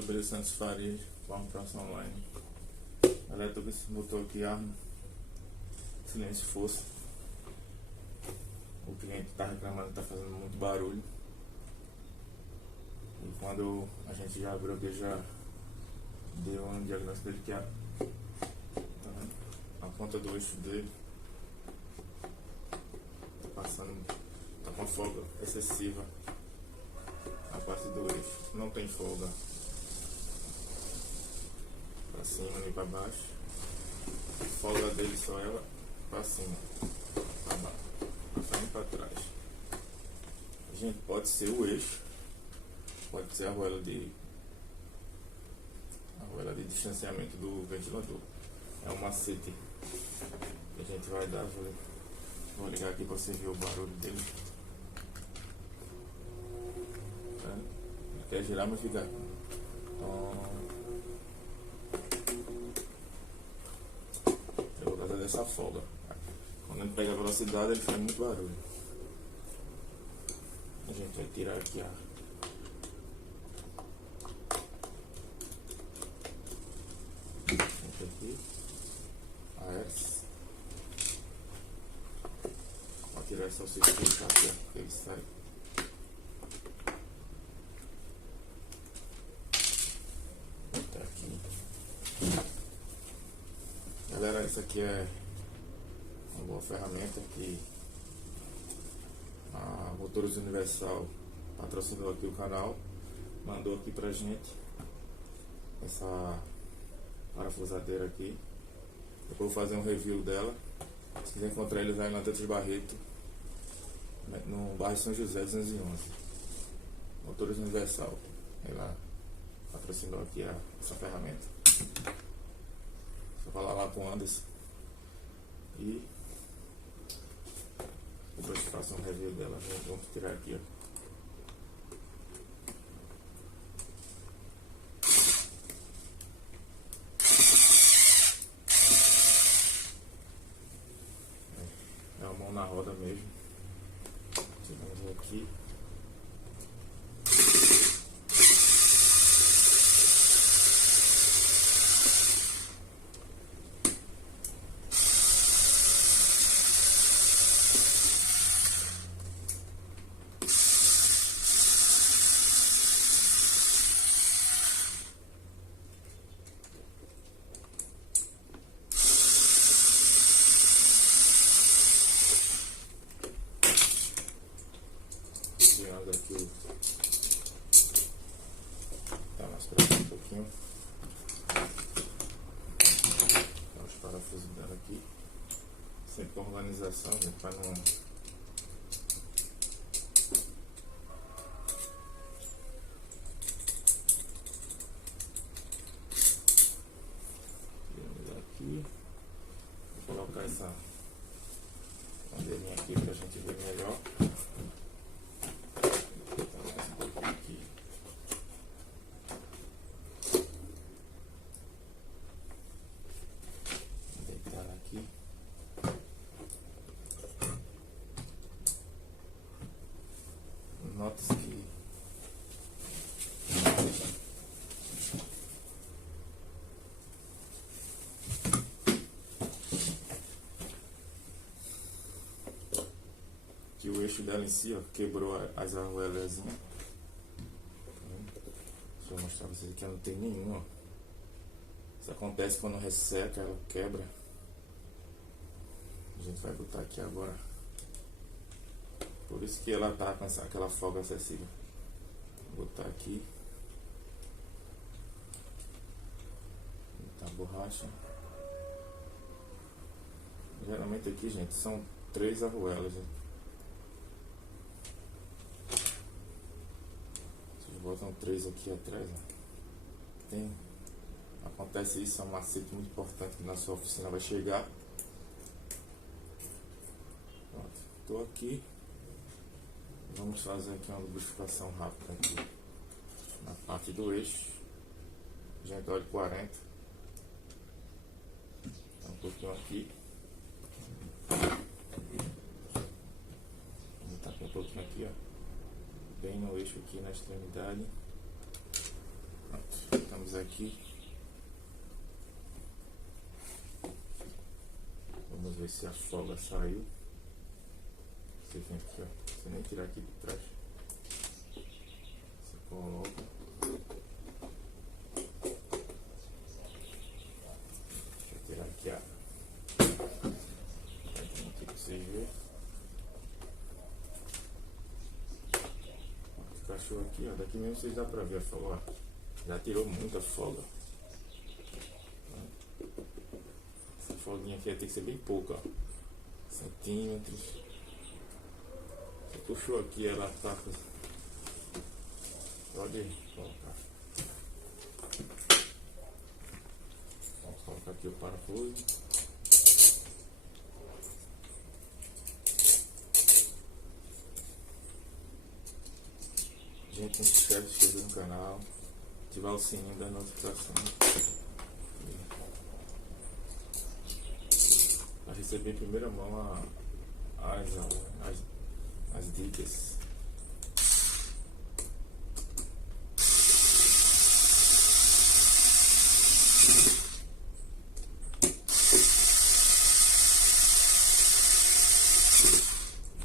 sobre o Santos Faria com a operação online. Galera, tô com esse motor aqui, arma, silêncio, força. O cliente tá reclamando que tá fazendo muito barulho. E quando a gente já abriu aqui, já deu um diagnóstico dele que tá vendo? A ponta do eixo dele tá passando, tá com folga excessiva. A parte do eixo não tem folga pra cima nem pra baixo. A folga dele só é pra cima, pra baixo, pra frente e pra trás. Gente, pode ser o eixo, pode ser a argoela de distanciamento do ventilador. É um macete que a gente vai dar. Vou ligar aqui pra você ver o barulho dele. Quer girar, mas fica por causa dessa folga. Quando ele pega a velocidade, ele faz muito barulho. A gente vai tirar aqui a S. Vou tirar esse auxílio aqui, porque ele sai. Galera, isso aqui é uma boa ferramenta que a Motores Universal patrocinou aqui o canal, mandou aqui pra gente essa parafusadeira aqui. Depois vou fazer um review dela. Se quiser encontrar eles aí na Tetos Barreto, no bairro São José 211. Motores Universal, ela patrocinou aqui essa ferramenta. Só falar lá com o Anderson e depois faço um review dela. Vamos tirar aqui, ó. É a mão na roda mesmo. Tiramos aqui. Aqui tá mais pra cá um pouquinho. Tá os parafusos dela aqui, sempre com organização, gente, para não aqui. Vou colocar essa bandeirinha aqui pra gente ver melhor. Note-se que o eixo dela em si, ó, quebrou as arruelazinhas. Deixa eu mostrar pra vocês aqui, não tem nenhum, ó. Isso acontece quando resseca, ela quebra. A gente vai botar aqui agora. Por isso que ela tá com aquela folga excessiva. Vou botar aqui. Botar a borracha. Geralmente aqui, gente, são 3 arruelas. Gente. Vocês botam 3 aqui atrás. Ó. Acontece isso, é um macete muito importante que na sua oficina vai chegar. Pronto, tô aqui. Vamos fazer aqui uma lubrificação rápida aqui na parte do eixo. Gente, óleo 40. Um pouquinho aqui. Vou botar aqui um pouquinho aqui, ó. Bem no eixo aqui na extremidade. Pronto. Vamos aqui. Vamos ver se a folga saiu. Você vem aqui, ó. Você nem tirar aqui de trás. Você coloca. Deixa eu tirar aqui a. Aqui pra vocês verem. Esse cachorro aqui, ó. Daqui mesmo vocês dá pra ver a folga. Ó. Já tirou muita folga. Essa folguinha aqui vai ter que ser bem pouca, ó. Centímetros. Você puxou aqui, ela tá. Pode colocar. Vamos colocar aqui o parafuso. Gente, não se esquece de se inscrever no canal, ativar o sininho da notificação para receber em primeira mão as dicas.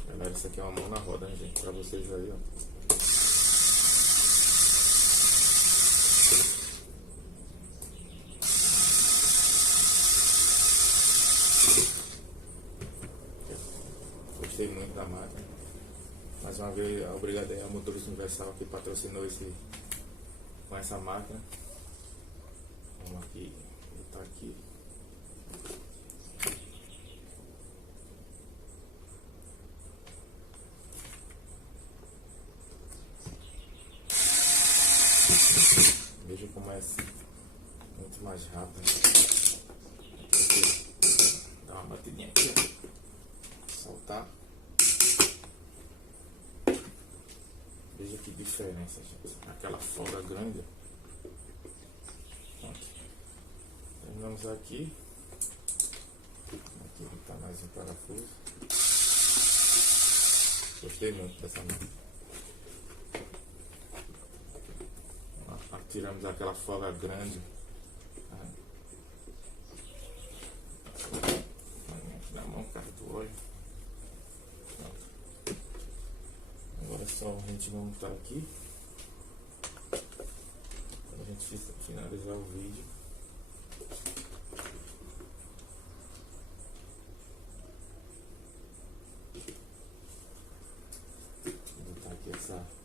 Galera, isso aqui é uma mão na roda, hein, gente, para vocês aí, ó. Gostei muito da máquina. Mais uma vez, obrigado aí ao Motorista Universal que patrocinou com essa máquina. Vamos aqui, botar aqui. Veja como é muito mais rápido. Dá uma batidinha aqui, ó. Soltar. Veja que diferença, gente. Aquela folga grande. Pronto. Terminamos aqui. Aqui está mais um parafuso. Gostei muito dessa máquina. Tiramos aquela folga grande. Aqui na mão, cara do olho. Agora só a gente montar aqui. Quando a gente finalizar o vídeo. Vou botar aqui essa.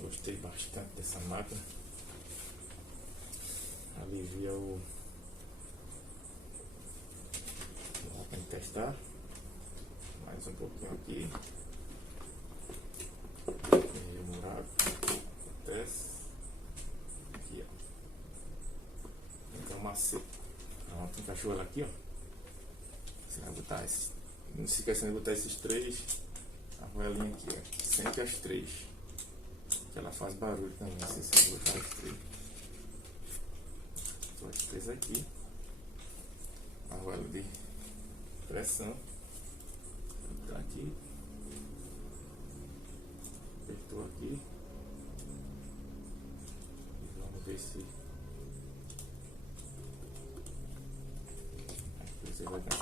Gostei bastante dessa máquina. Alivia o. Vamos testar. Mais um pouquinho aqui. E o buraco. Desce. Aqui, ó. Então macete. Pronto, encaixou ela aqui, ó. Você vai botar esse. Não se esquecendo de botar esses três argoelinhas aqui, ó. Sempre as três. Que ela faz barulho também, assim, se eu botar os três. Só as três aqui. Argoela de pressão. Vou botar aqui. Apertou aqui. E vamos ver se. Você vai dar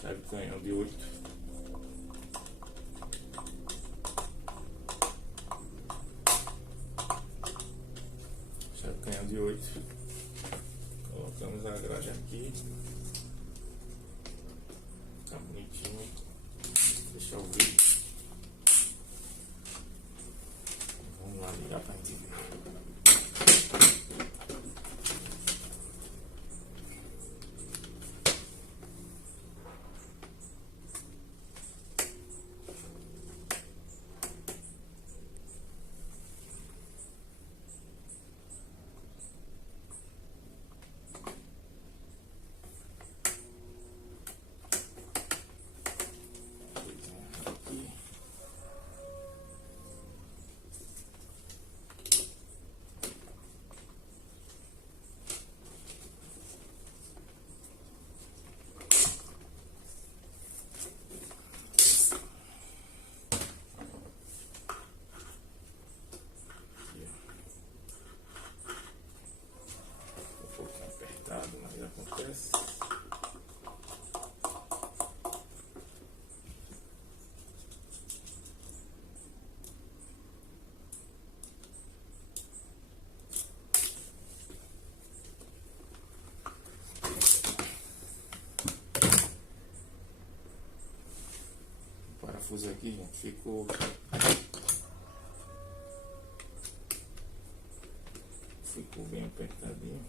chave de canhão de 8. Canhão de 8. Colocamos a grade aqui. Tá bonitinho. Deixar o vídeo. Vamos lá ligar pra gente ver. parafuso aqui, gente, ficou bem apertadinho.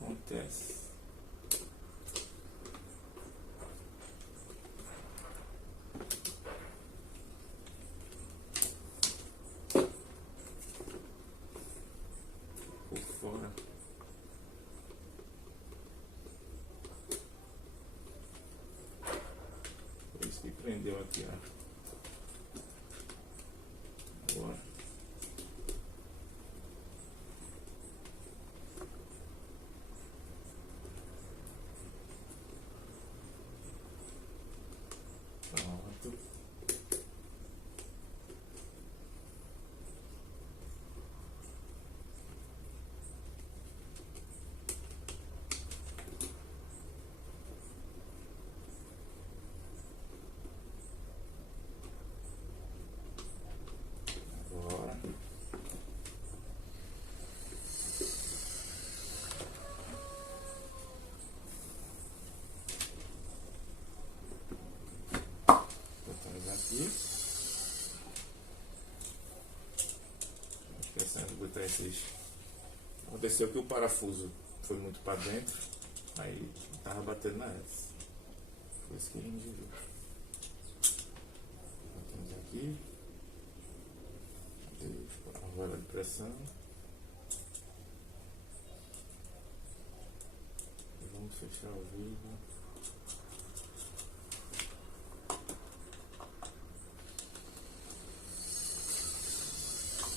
Acontece. Por fora. Por isso que prendeu aqui, ó. Agora. Pronto. Agora. Botamos aqui. Esquecendo de botar esses. Aconteceu que o parafuso foi muito para dentro, aí tava batendo na hélice. Foi isso que a gente viu. Botamos aqui. A vela de pressão. E vamos fechar o vidro.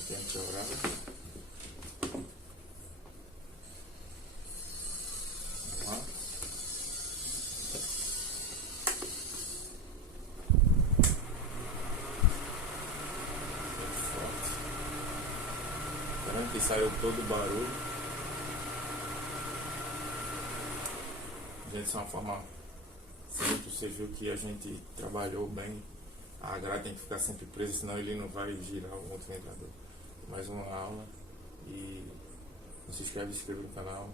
Quente horário. Vamos lá. Bem forte. Vendo que saiu todo o barulho. Gente, isso é uma forma simples. Você viu que a gente trabalhou bem. A grade tem que ficar sempre presa, senão ele não vai girar o outro ventilador. Mais uma aula e não se inscreve no canal.